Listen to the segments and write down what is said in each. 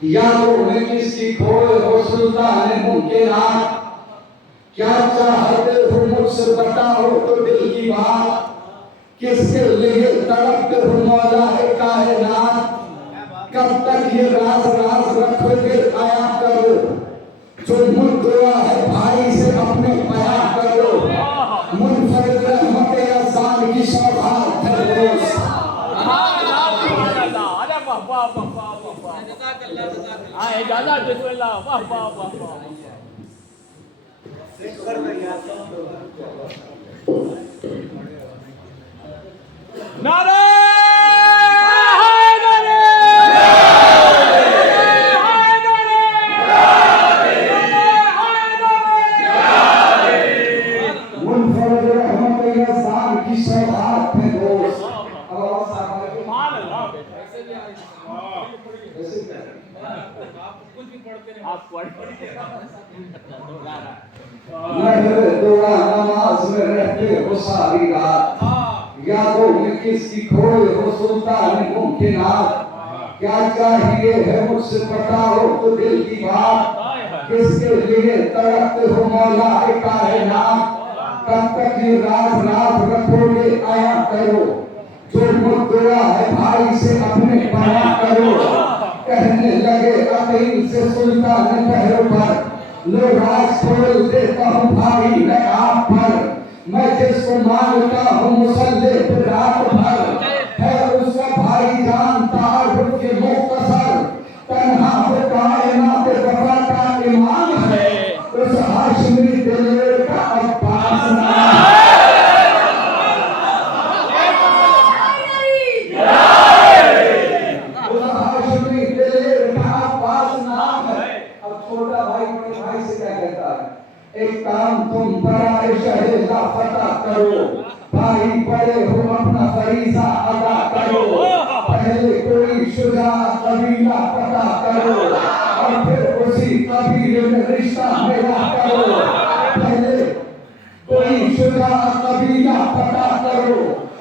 यादों में किसकी खोए हो सुल्तान मुमकिनात, क्या चाहते हो मुझसे बताओ तो दिल की बात, किसके लिए तड़पते हो मौला है कायनात, कब तक ये राज राज रखोगे आया करो, जो मुद्दा है भाई से अपने बयां करो, मुनफरिद रहमत अज़ान की सौगात है रोज़। नारे मुनफरिद रहमत अज़ान की सौगात है रोज़। महर दुआ नमाज में रहते हो सारी रात, यादों में किसकी खोए हो सुल्तान मुमकिनात, क्या चाहिए है मुझसे बताओ तो दिल की बात, किसके लिए तड़पते हो मौला है कायनात, कब तक ये राज राज रखोगे आया करो, जो मुद्दा है भाई से अपने बयां करो, कहने लगे अकील से सुल्तान पहरों पर, लो राज खोल देता हूँ भाई मैं आप पर, मैं जिसको मांगता हूँ मुसल्ले पे रात भर, है उसका भाई जान तारुफ के मुख्तसर, तन्हा हो कायनात वफा का इमाम है, उस हाशमी दिलेर का अब्बास नाम है। उस हाशमी दिलेर का अब्बास नाम है। अब छोटा भाई बड़े भाई से क्या कहता है, एक काम तुम बराए शहज़ा फता करो, भाई बड़े हो अपना फरीज़ा अदा करो, पहले कोई शुजा कबीला पता करो, और फिर उसी कबीले में रिश्ता मेरा करो, पहले कोई शुजा कबीला पता करो,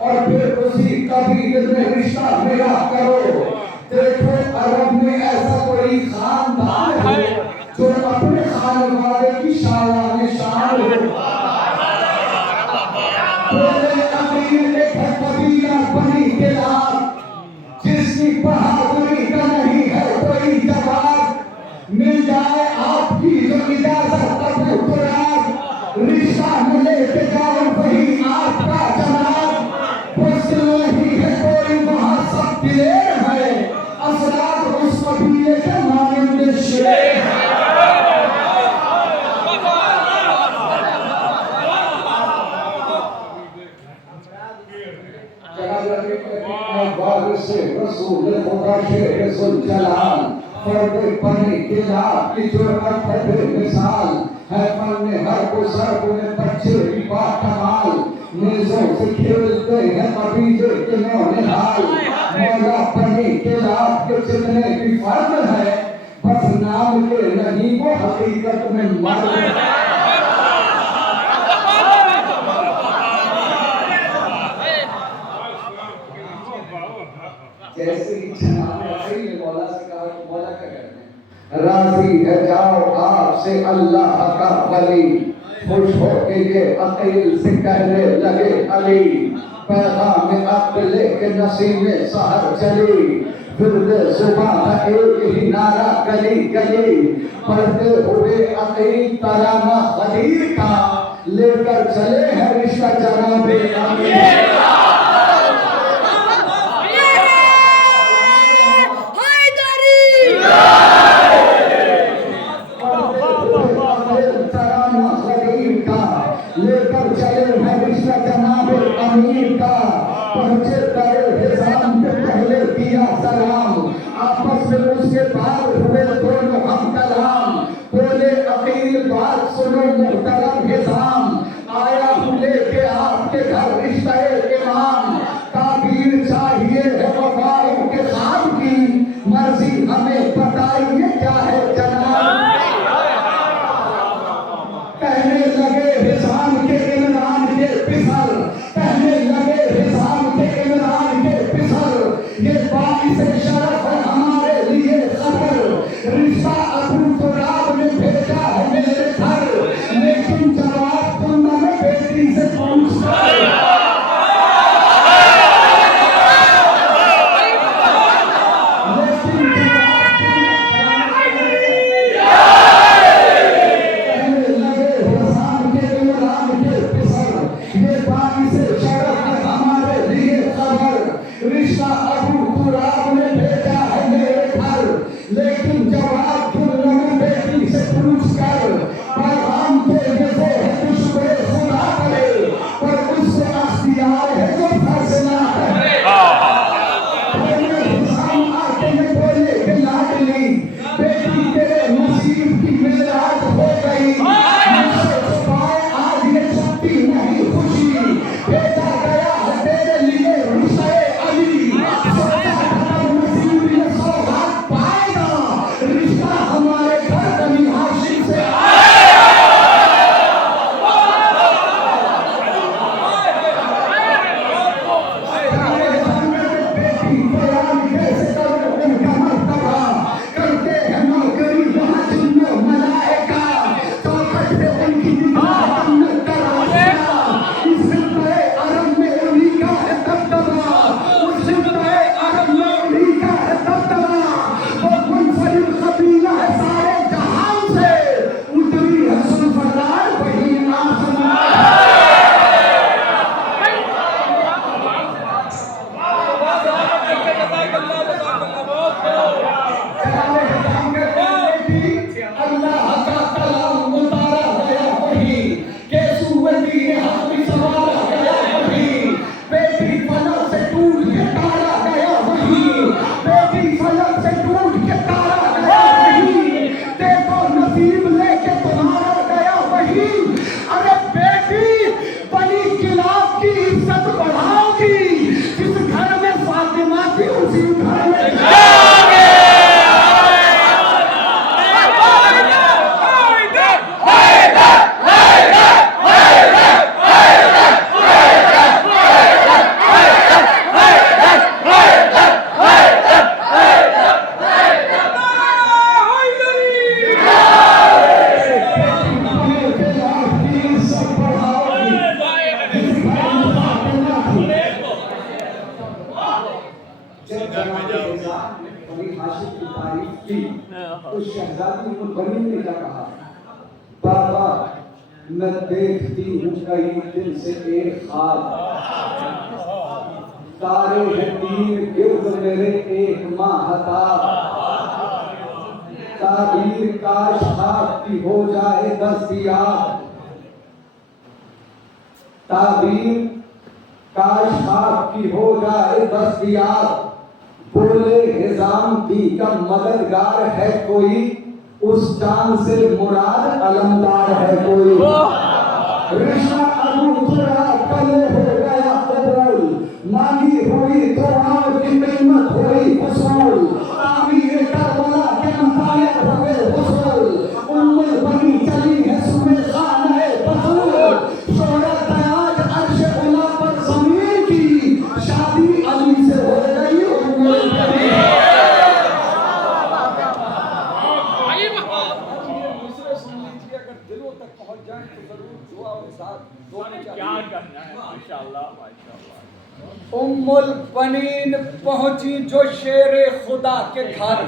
और फिर उसी कबीले में रिश्ता मेरा करो। देखो अरब में ऐसा कोई खानदान है जो अपने खाने वाले की शायान शान हो, बोले अमीर एक है कबीला बनी के लाल, जिसकी बहादुरी का नहीं है कोई जवाब, मिल जाए आपकी जो इजाजत तब कुरान, रिश्ता मिले के जाओ वही आपका जनाब, मुश्किल नहीं है कोई वहां सब दिलेर है, असरात उस कबीले के मानंद शेर है। से रसूल खुदा शेर सुल्तान, पर्दे पने के लाभ की जुर्मत है बेमिसाल, है फन में हर गुज़र में बच्चे की बाकमाल, नेज़ों से खेलते हैं कबीले के नौनिहाल, मौला पने के लाभ के जितने भी फर्द है, बस नाम के नहीं वो हकीकत में मर्द है। जैसे इच्छा ने मौला से कहा कि मौला क्या करते हैं, राजी है जाओ आपसे अल्लाह का वली, खुश हो के ये अकील से कहने लगे अली, पैगाम अब लेके नसीमे सहर चली, फिर सुबह एक ही नारा गली गली, पढ़ते हुए अकील तराना खलील का, लेकर चले हैं रिश्ता जनाबे अमीर का। लेकर चले हैं रिश्ता जनाब अमीर का, पहुंचे करे हिसाम के पहले किया सलाम, आपस में उसके बाद हुए दोनों हम कलाम, बोले अकील बात सुनो मुहतरम हिसाम, आया हूँ लेके आपके घर रिश्ता इमाम, ताबीर चाहिए है वफाओं के खाम की, मर्जी हमें बताइए क्या है जनाब। कहने लगे हिसाम के इमरान के पिसल, कहने लगे हिसाम के इमरान के पिसल, ये बाइस शरफ है हमारे लिए खबर, बयान कैसे करो उनका मर्तबा, करते हैं नौकरी वहाँ जिन्नो मलाइका, चौखट पे उनकी निगाह जन्नत का रास्ता, इस सिलसिले अरब में उन्हीं का है दबदबा, उस सिलसिले अरब में उन्हीं का है दबदबा, वो मुनफरिद कबीला है सारे जहां से, उतरी है सुल्फकार वही आसमान। अल्लाह का कलाम उतारा गया वही, केसुवती ने हाथ में संवारा गया वही, बेटी फलक से टूट के तारा गया वही, बेटी फलक से टूट के तारा गया वही, देखो नसीब लेके तुम्हारा गया वही। अरे बेटी बनी किलाब की इज्जत बढ़ाओगी, जिस घर में फातिमा थी उसी घर में तो शहजादी उम्र बनी ने क्या कहा, बाबा मैं देखती हूँ कई दिन से एक ख्वाब, तारे हैं तीन गिर्द मेरे एक माहताब, ताबीर काश खाक की हो जाए दस्तयाब, ताबीर काश खाक की हो जाए दस्तयाब, बोले हिजाम दी का मददगार है कोई, उस चांद से मुराद अलमदार है कोई, रिश्ता अबू तुरा कल हो गया कबूल, मांगी हुई दुआओं की कीमत हुई वसूल, तामीर करबला के मसाले हुए वसूल, उम्मुल बनी चली है सुबह खाने बतूल, शोहरत है आज अर्श उला पर ज़मीन की, शादी अली से हो गई उम्मुल बनी। दिलों तक पहुंच जाए तो जरूर दुआ और साथ क्या करना है। माशाअल्लाह माशाअल्लाह। उम्मुल बनीन पहुंची जो शेरे खुदा के घर,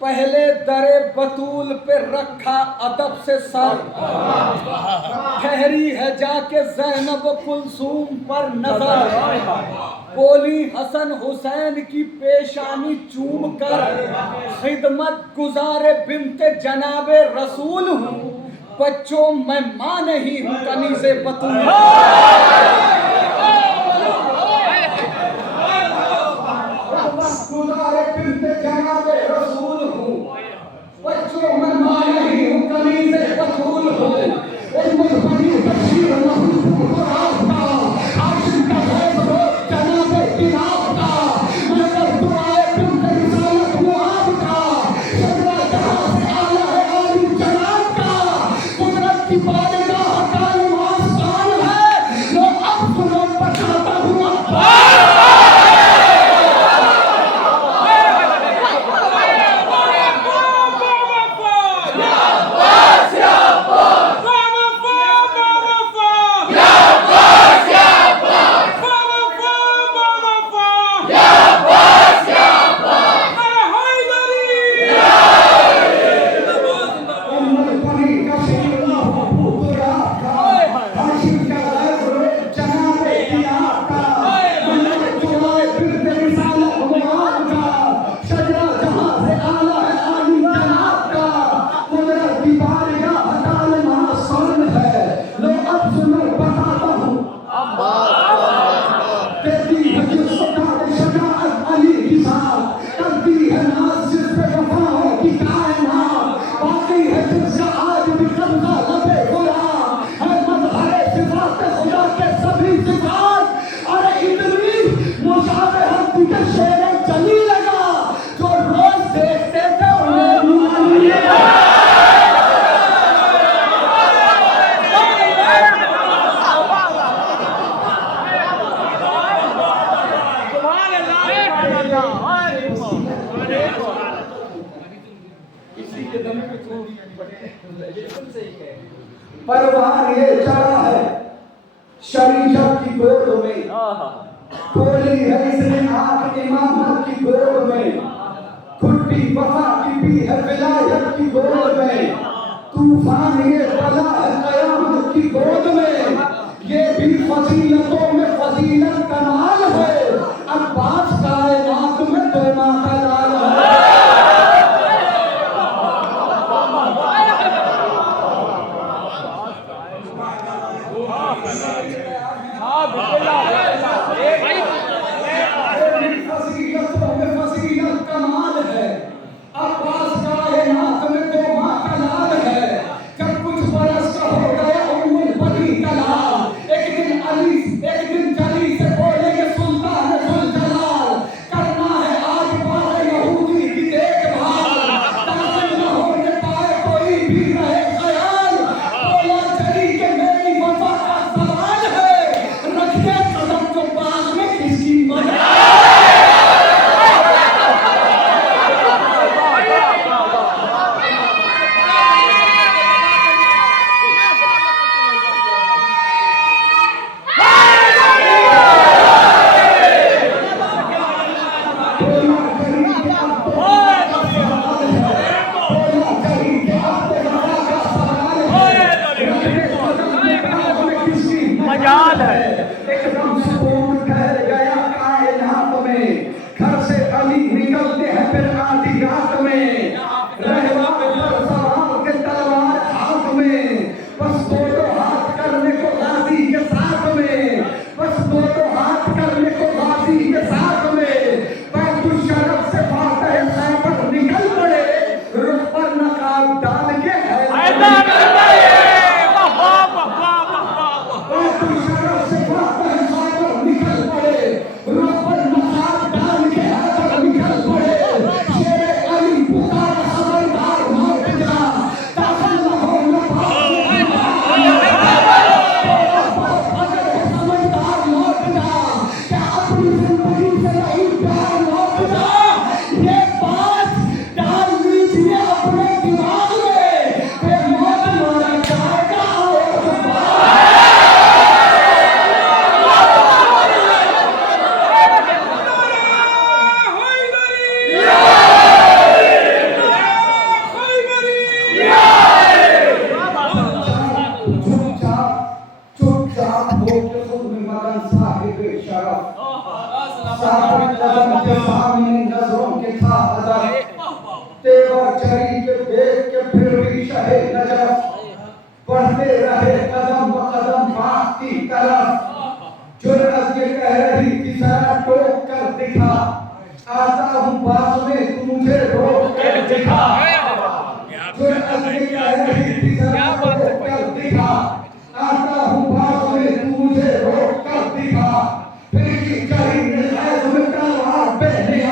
पहले दरे बतूल पे रखा अदब से सर, ठहरी है जाके ज़ैनब कुलसूम पर नजर, बोली हसन हुसैन की पेशानी चूम कर, खिदमत गुजारे बिनते जनाबे रसूल हूँ, बच्चों मैं माँ नहीं हूँ कनीज़े बतूल। गुजारे बिनते जनाबे रसूल हूँ, बच्चों मैं माँ नहीं हूँ कनीज़े बतूल हूँ, उम्मुल बनी बशीर महबूब को रास्ता, आशिक का फैसला जनाबे किनाब का, मगर दुआए बिनते रिसालत मुआब का, शजरा जहाँ से आला है आली जनाब का, कुदरत की बादशाह कालिम आसान है, लो अब सुनो बताता हूँ परवान ये चढ़ा है शरीयत की गोद में, खोली है इसने आंख इमामत की गोद में, खुट्टी वफा की भी है विलायत की गोद में, तूफान ये बला है कयामत की गोद में, ये भी फजीलतों में फजीलत कमाल है, अब्बास कायनात में दो माह का लाल है। फजीलतों में फजीलत कमाल है, अब्बास कायनात में दो माह का लाल है, जब कुछ बरस का हो गया उम्मुल बनी कलाल, एक दिन अली एक दिन जली से बोलेंगे सुल्तान जुलजलाल, करना है आज बार यहूदी की देखभाल, ताकि न होने पाए कोई भी रहे ख्याल, बोला जली के मेरी वफा का सवाल है, रख दे कदम को बाग में किसकी मजाल। मजाल है एकदम सुकून ठहर गया कायनात में, घर से अली निकलते हैं फिर आधी रात में, रहवा पर सवार के तलवार हाथ में, बस दोनों हाथ करने को गाजी के साथ में, बस दोनों हाथ करने को गाजी के साथ में, बैतुल शरफ से फातह खैबर निकल पड़े, रुख पर नकाब डाल के बढ़ते रहे कदम ब कदम बात की तरफ, जुर्रत ये कह रही थी जरा टोक कर दिखा, आता हूँ बात में तू मुझे रोक कर दिखा, जुर्रत ये कह रही थी जरा टोक कर दिखा, आता हूँ बात में तू मुझे रोक कर दिखा, फिर की करी ने ऐज़ में तलवार पहने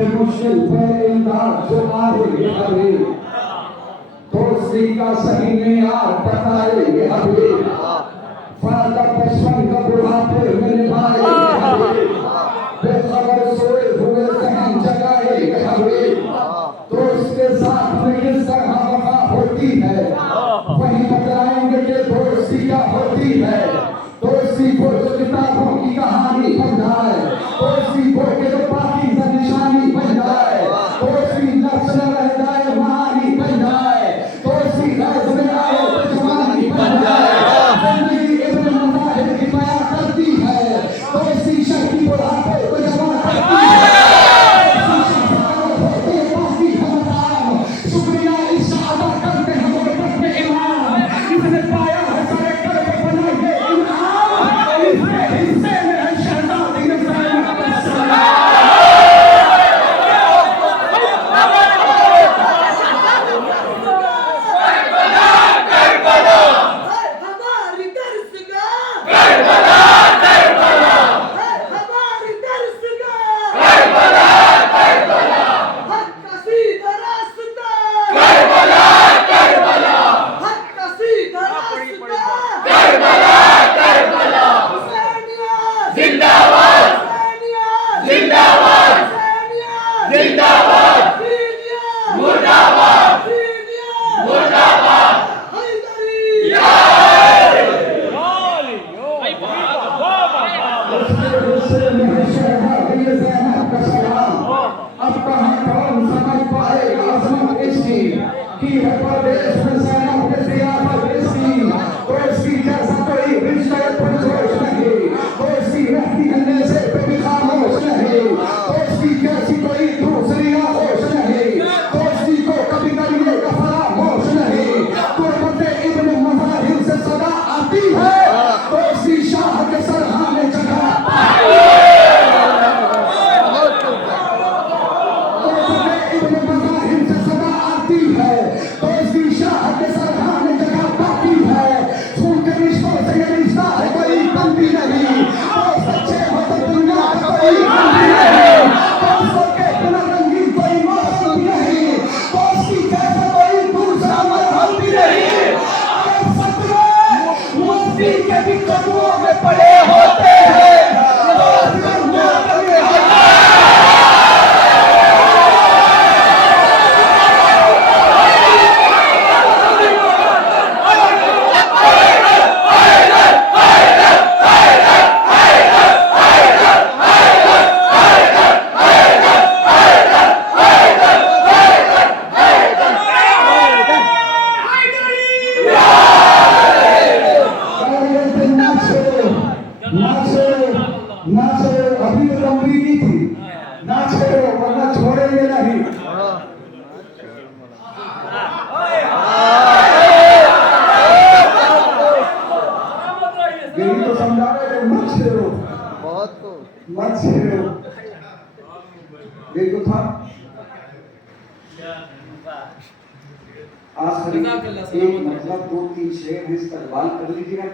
वक्त मुश्किल में इमदाद जो आए अभी, दोस्ती का सही मेयार बताए अभी, फायदा बचपन का बुढ़ापे में निभाए अभी, बेखबर सोए हुए जहन जगाए अभी, दोस्त के साथ में किस तरह वफा होती है वही बताएंगे कि दोस्ती क्या होती है। दोस्ती को जो किताबों की कहानी बन जाए, दोस्ती को के जो बाकी निशानी बन जाए, दोस्ती नफ्स न रह जाए महानी बन जाए, दोस्ती राज में आए तो जवानी बन जाए। जिंदगी इब्न मज़ाहिर की बयां करती है, दोस्ती शर्की बुढ़ापे को जवान करती है। शुक्रिया इस अदा करते हैं मोहब्बत में इमाम, इसने पाया है सारे कर्म बनाए इनाम, इसके हिस्से में है शहजादी नज़ारा का सलाम। अब कहाँ कौन समझ पाएगा अज़मत इसकी कि है परदेश में ज़ैनब के ज़ियाफ़त इसकी। दोस्ती जैसा कोई रिश्ता पुरजोश नहीं, दोस्ती रहती है नेज़े पे भी खामोश नहीं, दोस्ती जैसी कोई दूसरी आगोश नहीं, दोस्ती को कभी करिएगा फरामोश नहीं। गुरबत इब्न मज़ाहिर से सदा आती है, दोस्ती शाह के सरहाने जगह पाती है। के भी कदमों में पड़े होते हैं, नाचो अभी तो लंबी की थी, नाचो वरना छोड़ेंगे नहीं। यही तो समझा रहे मत छेड़ो, मत छेड़ो। यही तो था। आखिरी एक मतलब 2-3 शेर इस्तेमाल कर लीजिएगा।